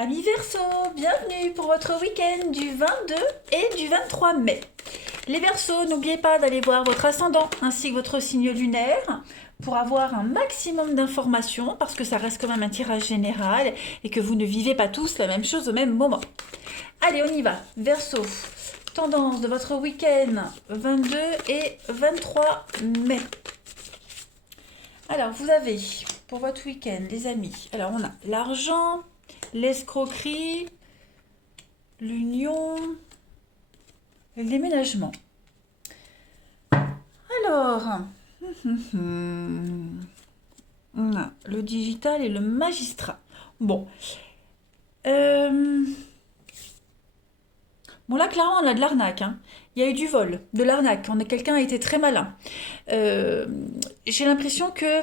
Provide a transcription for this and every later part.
Amis Verseau, bienvenue pour votre week-end du 22 et du 23 mai. Les Verseaux, n'oubliez pas d'aller voir votre ascendant ainsi que votre signe lunaire pour avoir un maximum d'informations parce que ça reste quand même un tirage général et que vous ne vivez pas tous la même chose au même moment. Allez, on y va. Verseau, tendance de votre week-end 22 et 23 mai. Alors, vous avez pour votre week-end, les amis, alors on a l'argent, l'escroquerie, l'union, le déménagement. Alors, on a le digital et le magistrat. Bon. Bon, là, clairement, on a de l'arnaque, hein. Il y a eu du vol, de l'arnaque. Quelqu'un a été très malin. J'ai l'impression que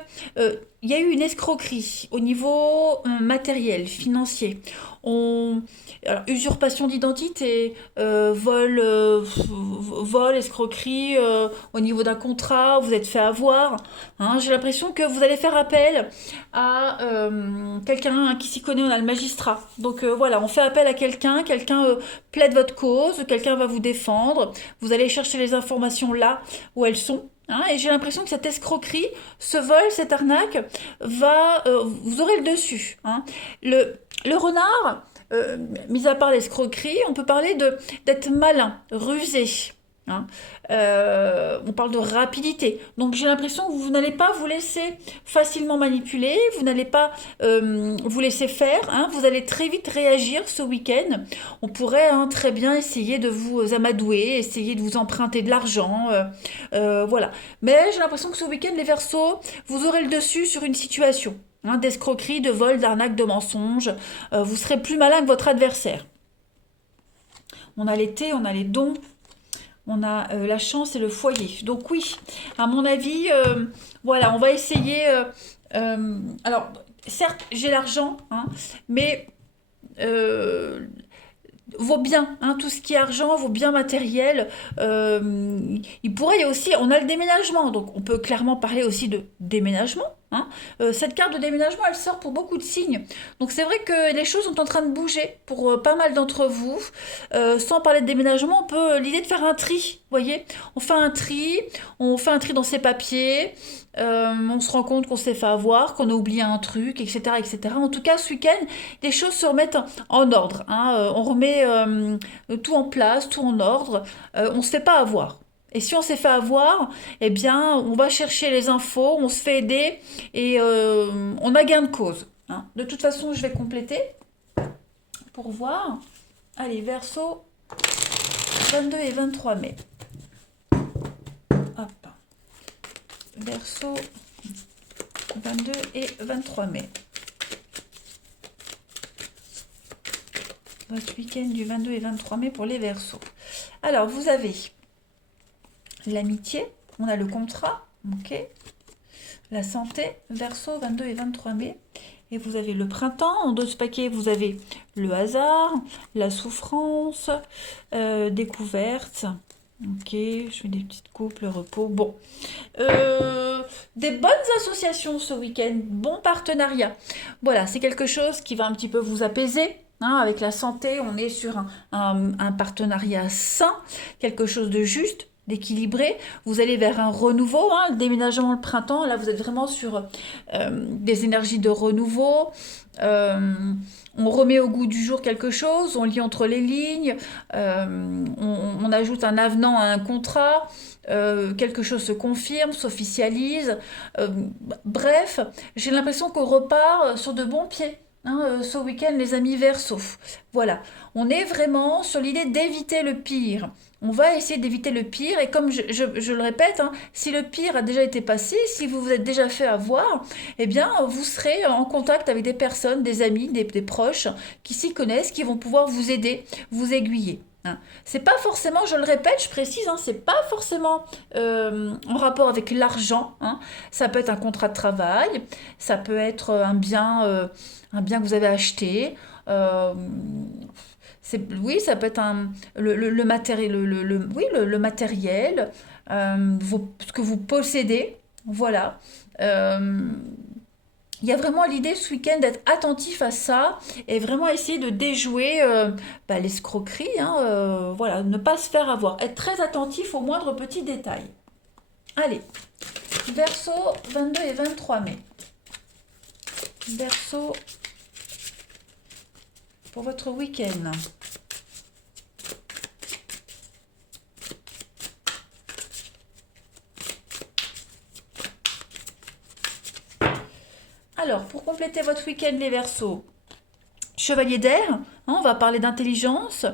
il y a eu une escroquerie au niveau matériel, financier. Alors, usurpation d'identité, vol, escroquerie au niveau d'un contrat, vous êtes fait avoir. Hein. J'ai l'impression que vous allez faire appel à quelqu'un qui s'y connaît, on a le magistrat. Donc voilà, on fait appel à quelqu'un plaide votre cause, quelqu'un va vous défendre, vous allez chercher les informations là où elles sont. Hein, et j'ai l'impression que cette escroquerie, ce vol, cette arnaque, vous aurez le dessus. Hein. Le renard, mis à part l'escroquerie, on peut parler d'être malin, rusé. Hein. On parle de rapidité. Donc j'ai l'impression que vous n'allez pas vous laisser facilement manipuler, vous n'allez pas vous laisser faire. Hein. Vous allez très vite réagir ce week-end. On pourrait très bien essayer de vous amadouer, essayer de vous emprunter de l'argent. Voilà. Mais j'ai l'impression que ce week-end, les Verseaux, vous aurez le dessus sur une situation. Hein, d'escroquerie, de vol, d'arnaque, de mensonge. Vous serez plus malin que votre adversaire. On a l'été, on a les dons, on a la chance et le foyer. Donc oui, à mon avis, voilà, on va essayer. Alors, certes, j'ai l'argent, hein, mais vos biens, hein, tout ce qui est argent, vos biens matériels. Il pourrait y a aussi, on a le déménagement, donc on peut clairement parler aussi de déménagement. Hein. Cette carte de déménagement, elle sort pour beaucoup de signes. Donc c'est vrai que les choses sont en train de bouger pour pas mal d'entre vous. Sans parler de déménagement, on peut l'idée de faire un tri. Vous voyez, on fait un tri dans ses papiers. On se rend compte qu'on s'est fait avoir, qu'on a oublié un truc, etc., etc. En tout cas, ce week-end, les choses se remettent en ordre. Hein. On remet tout en place, tout en ordre. On se fait pas avoir. Et si on s'est fait avoir, eh bien, on va chercher les infos, on se fait aider et on a gain de cause. Hein. De toute façon, je vais compléter pour voir. Allez, Verseau, 22 et 23 mai. Hop. Verseau, 22 et 23 mai. Votre week-end du 22 et 23 mai pour les Verseaux. Alors, vous avez l'amitié, on a le contrat, ok. La santé, Verseau, 22 et 23 mai. Et vous avez le printemps, en dos de paquet, vous avez le hasard, la souffrance, découverte. Ok, je fais des petites coupes, le repos. Bon. Des bonnes associations ce week-end, bons partenariats. Voilà, c'est quelque chose qui va un petit peu vous apaiser. Hein, avec la santé, on est sur un partenariat sain, quelque chose de juste, d'équilibré. Vous allez vers un renouveau, hein, le déménagement le printemps. Là, vous êtes vraiment sur des énergies de renouveau. On remet au goût du jour quelque chose, on lit entre les lignes, on ajoute un avenant à un contrat, quelque chose se confirme, s'officialise. Euh, Bref, j'ai l'impression qu'on repart sur de bons pieds. Hein, ce week-end, les amis Verseaux. Voilà, on est vraiment sur l'idée d'éviter le pire. On va essayer d'éviter le pire et comme je le répète, hein, si le pire a déjà été passé, si vous vous êtes déjà fait avoir, eh bien vous serez en contact avec des personnes, des amis, des proches qui s'y connaissent, qui vont pouvoir vous aider, vous aiguiller. Hein. C'est pas forcément, je le répète, je précise, hein, c'est pas forcément en rapport avec l'argent. Hein. Ça peut être un contrat de travail, ça peut être un bien que vous avez acheté. euh, oui, ça peut être le matériel, oui, le matériel, ce que vous possédez, voilà. Euh, il y a vraiment l'idée ce week-end d'être attentif à ça et vraiment essayer de déjouer l'escroquerie, hein, voilà, ne pas se faire avoir. Être très attentif aux moindres petits détails. Allez, Verseau, 22 et 23 mai. Verseau, pour votre week-end. Alors, pour compléter votre week-end, les Verseaux, Chevalier d'air, hein, on va parler d'intelligence.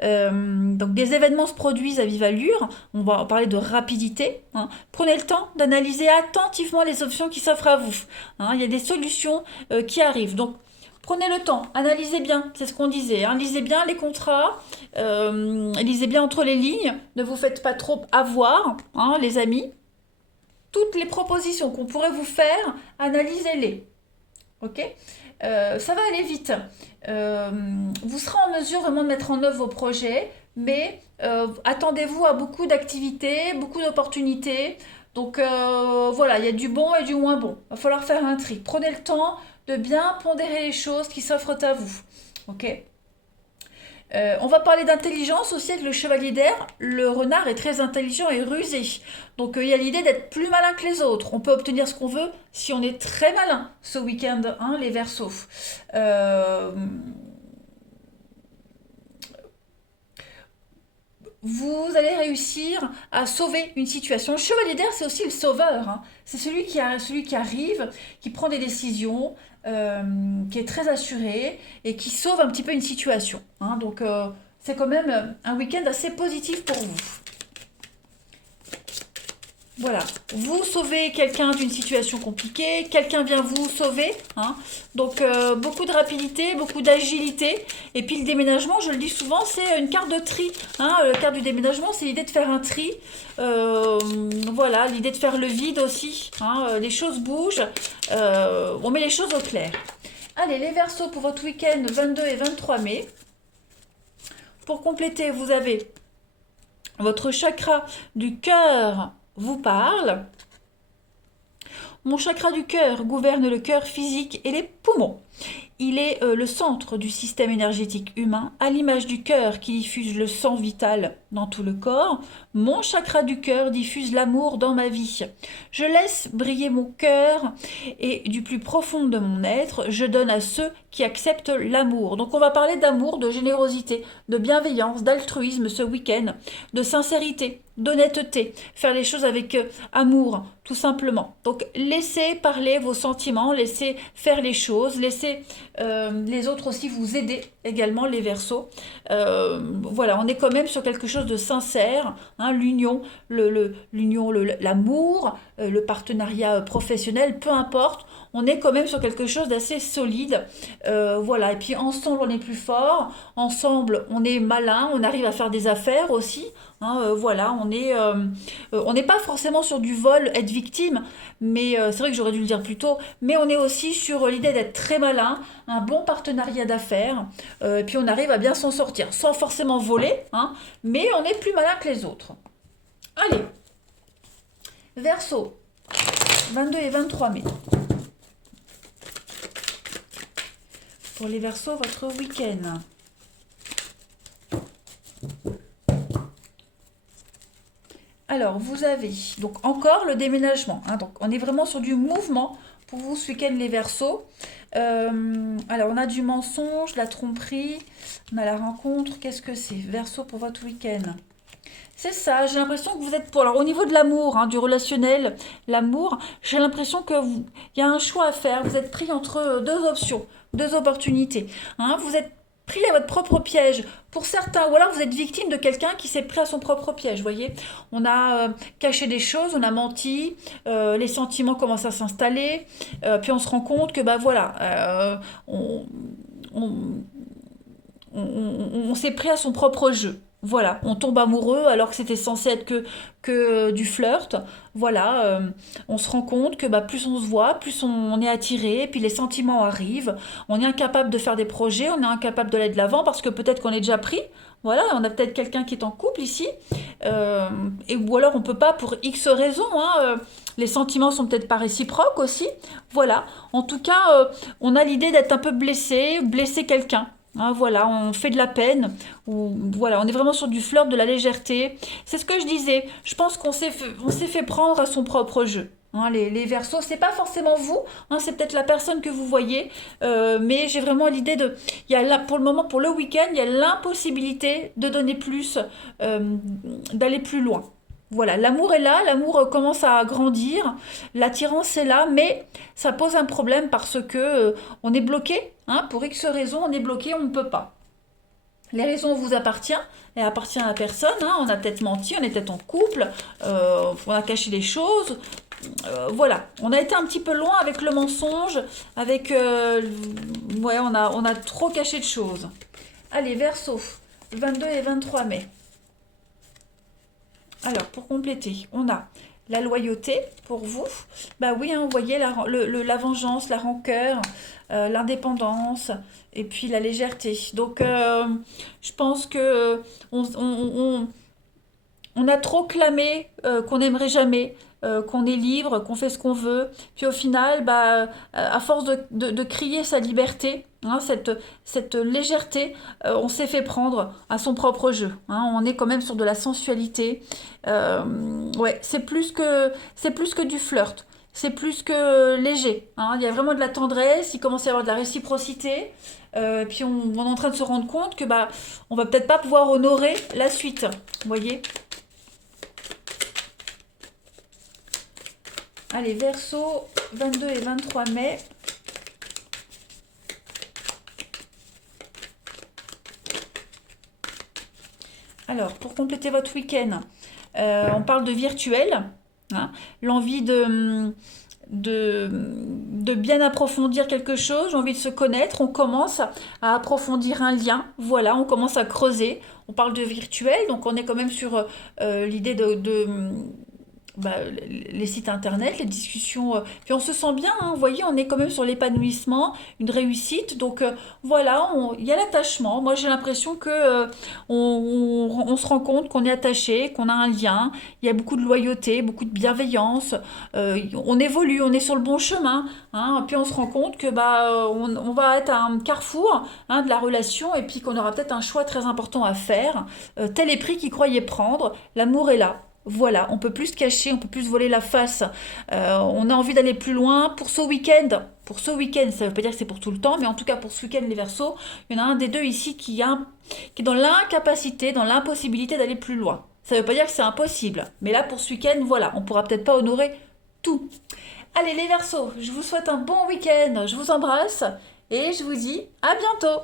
Donc des événements se produisent à vive allure. On va parler de rapidité, hein. Prenez le temps d'analyser attentivement les options qui s'offrent à vous, hein. Il y a des solutions qui arrivent. Donc prenez le temps, analysez bien, c'est ce qu'on disait, hein. Lisez bien les contrats, lisez bien entre les lignes. Ne vous faites pas trop avoir, hein, les amis. Toutes les propositions qu'on pourrait vous faire, analysez-les. Ok, ça va aller vite. Vous serez en mesure vraiment de mettre en œuvre vos projets, mais attendez-vous à beaucoup d'activités, beaucoup d'opportunités. Donc voilà, il y a du bon et du moins bon. Il va falloir faire un tri. Prenez le temps de bien pondérer les choses qui s'offrent à vous. Ok. On va parler d'intelligence aussi avec le chevalier d'air. Le renard est très intelligent et rusé. Donc il y a l'idée d'être plus malin que les autres. On peut obtenir ce qu'on veut si on est très malin ce week-end, hein, les Verseaux. Euh, vous allez réussir à sauver une situation. Le chevalier d'air, c'est aussi le sauveur, hein. C'est celui qui arrive, qui prend des décisions, qui est très assuré et qui sauve un petit peu une situation, hein. Donc, c'est quand même un week-end assez positif pour vous. Voilà, vous sauvez quelqu'un d'une situation compliquée, quelqu'un vient vous sauver, hein. Donc beaucoup de rapidité, beaucoup d'agilité. Et puis le déménagement, je le dis souvent, c'est une carte de tri, hein. La carte du déménagement, c'est l'idée de faire un tri. Voilà, l'idée de faire le vide aussi, hein. Les choses bougent, on met les choses au clair. Allez, les Verseaux pour votre week-end 22 et 23 mai. Pour compléter, vous avez votre chakra du cœur vous parle. Mon chakra du cœur gouverne le cœur physique et les poumons. Il est le centre du système énergétique humain, à l'image du cœur qui diffuse le sang vital dans tout le corps. Mon chakra du cœur diffuse l'amour dans ma vie. Je laisse briller mon cœur et du plus profond de mon être, je donne à ceux qui acceptent l'amour. Donc on va parler d'amour, de générosité, de bienveillance, d'altruisme ce week-end, de sincérité, d'honnêteté, faire les choses avec amour, tout simplement. Donc laissez parler vos sentiments, laissez faire les choses, laissez les autres aussi vous aider également, les Verseaux. Voilà, on est quand même sur quelque chose de sincère, hein, l'union, l'amour, le partenariat professionnel, peu importe. On est quand même sur quelque chose d'assez solide. Voilà, et puis ensemble on est plus fort, ensemble on est malin, on arrive à faire des affaires aussi, hein. Voilà, on n'est pas forcément sur du vol, être victime, mais c'est vrai que j'aurais dû le dire plus tôt, mais on est aussi sur l'idée d'être très malin, un bon partenariat d'affaires, et puis on arrive à bien s'en sortir, sans forcément voler, hein, mais on est plus malin que les autres. Allez, Verseau, 22 et 23 mai. Pour les Verseaux, votre week-end. Alors, vous avez donc encore le déménagement, hein. Donc, on est vraiment sur du mouvement pour vous ce week-end, les Verseaux. Alors, on a du mensonge, la tromperie, on a la rencontre. Qu'est-ce que c'est, Verseau, pour votre week-end? C'est ça, j'ai l'impression que vous êtes pour. Alors, au niveau de l'amour, hein, du relationnel, l'amour, j'ai l'impression il y a un choix à faire. Vous êtes pris entre deux options, deux opportunités, hein. Vous êtes pris à votre propre piège pour certains, ou alors vous êtes victime de quelqu'un qui s'est pris à son propre piège. Vous voyez, on a caché des choses, on a menti, les sentiments commencent à s'installer, puis on se rend compte que, bah voilà, on, on s'est pris à son propre jeu. Voilà, on tombe amoureux alors que c'était censé être que du flirt. Voilà, on se rend compte que bah, plus on se voit, plus on est attiré, puis les sentiments arrivent. On est incapable de faire des projets, on est incapable d'aller de l'avant parce que peut-être qu'on est déjà pris. Voilà, on a peut-être quelqu'un qui est en couple ici. Euh, ou alors on peut pas pour X raisons. Hein, les sentiments sont peut-être pas réciproques aussi. Voilà, en tout cas, on a l'idée d'être un peu blessé, blesser quelqu'un. Hein, voilà, on fait de la peine, ou voilà, on est vraiment sur du flirt, de la légèreté. C'est ce que je disais. Je pense on s'est fait prendre à son propre jeu. Hein, les Verseaux, c'est pas forcément vous, hein, c'est peut-être la personne que vous voyez, mais j'ai vraiment l'idée de, il y a là pour le moment, pour le week-end, il y a l'impossibilité de donner plus, d'aller plus loin. Voilà, l'amour est là, l'amour commence à grandir, l'attirance est là, mais ça pose un problème parce que on est bloqué, hein, pour X raisons, on est bloqué, on ne peut pas. Les raisons vous appartiennent, elles appartiennent à personne, hein, on a peut-être menti, on est peut-être en couple, on a caché des choses, voilà, on a été un petit peu loin avec le mensonge, avec, ouais, on a trop caché de choses. Allez, Verseau, 22 et 23 mai. Alors, pour compléter, on a la loyauté pour vous. Bah oui, hein, vous voyez la vengeance, la rancœur, l'indépendance et puis la légèreté. Donc, je pense que on a trop clamé qu'on n'aimerait jamais, qu'on est libre, qu'on fait ce qu'on veut. Puis au final, bah, à force de crier sa liberté, hein, cette légèreté, on s'est fait prendre à son propre jeu. Hein. On est quand même sur de la sensualité. Ouais, c'est plus que du flirt. C'est plus que léger. Hein. Il y a vraiment de la tendresse, il commence à y avoir de la réciprocité. Puis on est en train de se rendre compte que bah, on va peut-être pas pouvoir honorer la suite. Vous voyez? Allez, Verseau, 22 et 23 mai. Alors, pour compléter votre week-end, on parle de virtuel, hein, l'envie de bien approfondir quelque chose, envie de se connaître, on commence à approfondir un lien, voilà, on commence à creuser, on parle de virtuel, donc on est quand même sur l'idée bah, les sites internet, les discussions. Puis on se sent bien, hein, vous voyez, on est quand même sur l'épanouissement, une réussite. Donc voilà, il y a l'attachement. Moi j'ai l'impression que on se rend compte qu'on est attaché, qu'on a un lien. Il y a beaucoup de loyauté, beaucoup de bienveillance. On évolue, on est sur le bon chemin. Hein, puis on se rend compte que bah on va être à un carrefour, hein, de la relation et puis qu'on aura peut-être un choix très important à faire. Tel est prix qu'il croyait prendre. L'amour est là. Voilà, on peut plus se cacher, on peut plus se voler la face. On a envie d'aller plus loin pour ce week-end. Pour ce week-end, ça ne veut pas dire que c'est pour tout le temps, mais en tout cas pour ce week-end, les Verseaux, il y en a un des deux ici qui est dans l'incapacité, dans l'impossibilité d'aller plus loin. Ça ne veut pas dire que c'est impossible, mais là pour ce week-end, voilà, on pourra peut-être pas honorer tout. Allez les Verseaux, je vous souhaite un bon week-end, je vous embrasse et je vous dis à bientôt.